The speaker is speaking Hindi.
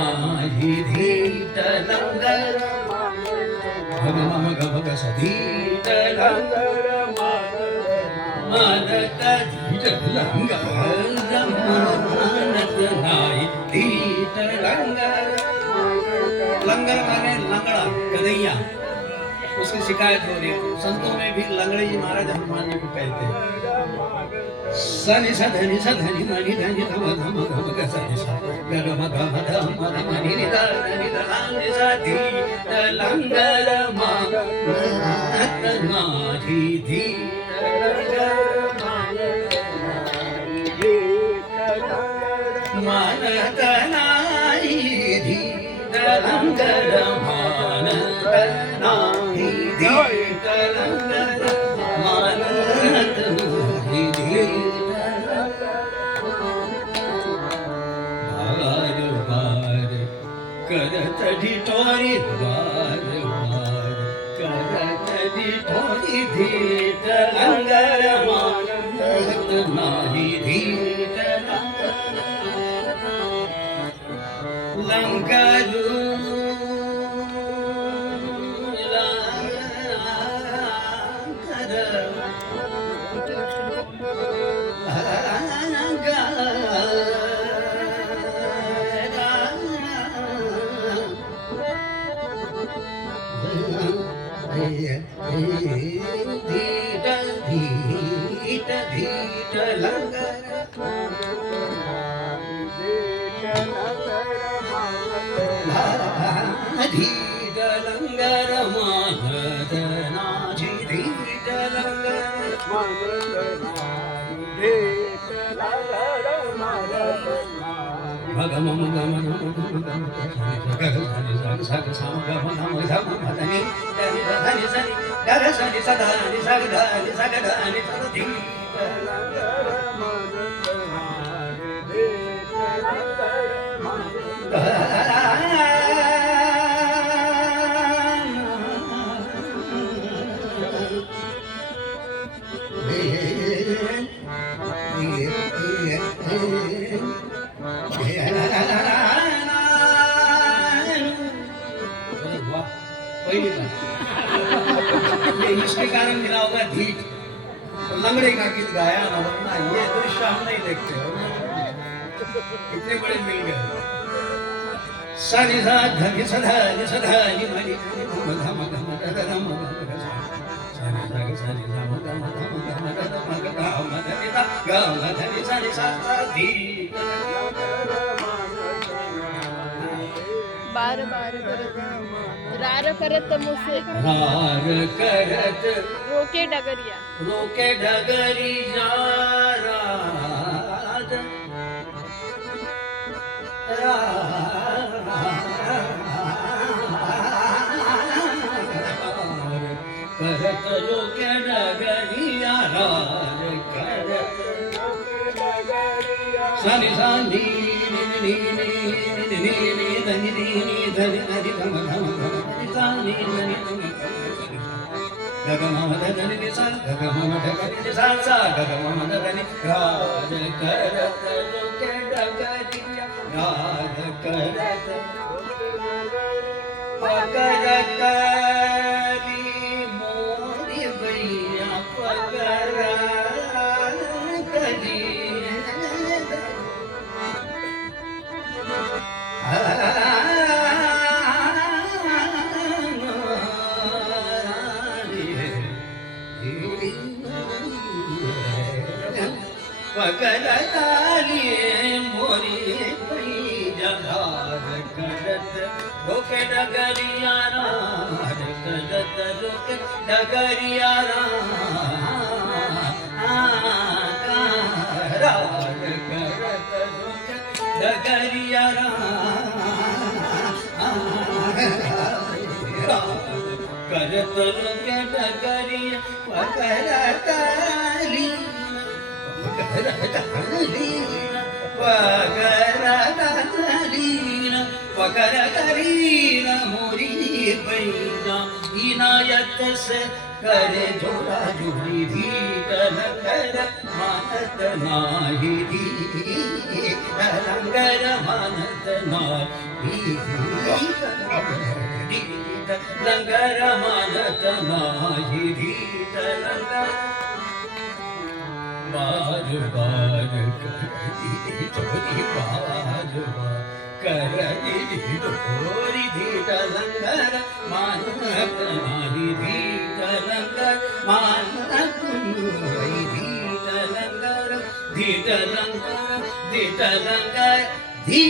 नाही धीट लंगर भग मम गम ग सधीट लंगर मानत धीट लंगर मानत नाही धीट लंगर। लंगर माने लंगड़ा कन्हैया, उसकी शिकायत हो रही है। संतों में भी लंगड़े जी महाराज हनुमान जी को कहते हैं। सनि सधनि सधनि मणि धनि धम धम धम ग सनि सा ग ग म ग म ध म ध म नि नि ध नि ध नि सा धी ध लंगर मानत नाही धीट लंगर मानत नाही धीट लंगर मानत नाही धीट लंगर मानत नाही धीट बार बार करत ढिठोरी बार बार करत ढिठोरी धीट लंगर मानत नाही धीट लंगर धीट धीट लंगर धीट लंगर मानत नाही धीट लंगर भग मम गम गम धनि सा ग सा ग म धम धम धनि धनि धनि सनि ग ग सनि सा धनि सा ग धनि सा ग धनि सा धीट लंगर मानत नाही धीट लंगर इसके कारण मिला होगा धीट। लंगड़े का गीत गाया ना, वरना ये दृश्य हम नहीं देखते। इतने बड़े मिल गए। सनि सा धनि सधा नि सधा नि मणि धम धम धम धम सनि सा ग सनि धम धम धम धम धम ग धम धनि सा ग धनि सनि सा धीट बार बार करत रार करत मुझसे रार करत रोके डगरिया रोके डगरी जा राज करत रोके डगरिया राज करत सनि सा नी नी नी नी नी धनि नी नी धनि धनि धम धम धम सा नी धनि धम ग ग म ध धनि नि सा ग ग म ध धनि सा सा ग ग म ध धनि राज करत रोके डगरिया राज करत पकड़त मोरी भैया पकड़ करी पकड़ताली मोरी जगार करत रोके डगरिया रार करत रोके डगरिया रार करत रोके डगरिया करत रोके डगरिया पकड़ताली पकड़ताली मोरी पैना इनायत से करे जोड़ा जोड़ी धीट लंगर मानत नाही धीट लंगर मानत नाही लंगर मानत नाही धीट लंगर बार बार करदी चोरी बार करदी डोरी धीट लंगर मानत नाही धीट लंगर मानत नाही धीट लंगर धीट लंगर धीट लंगर धी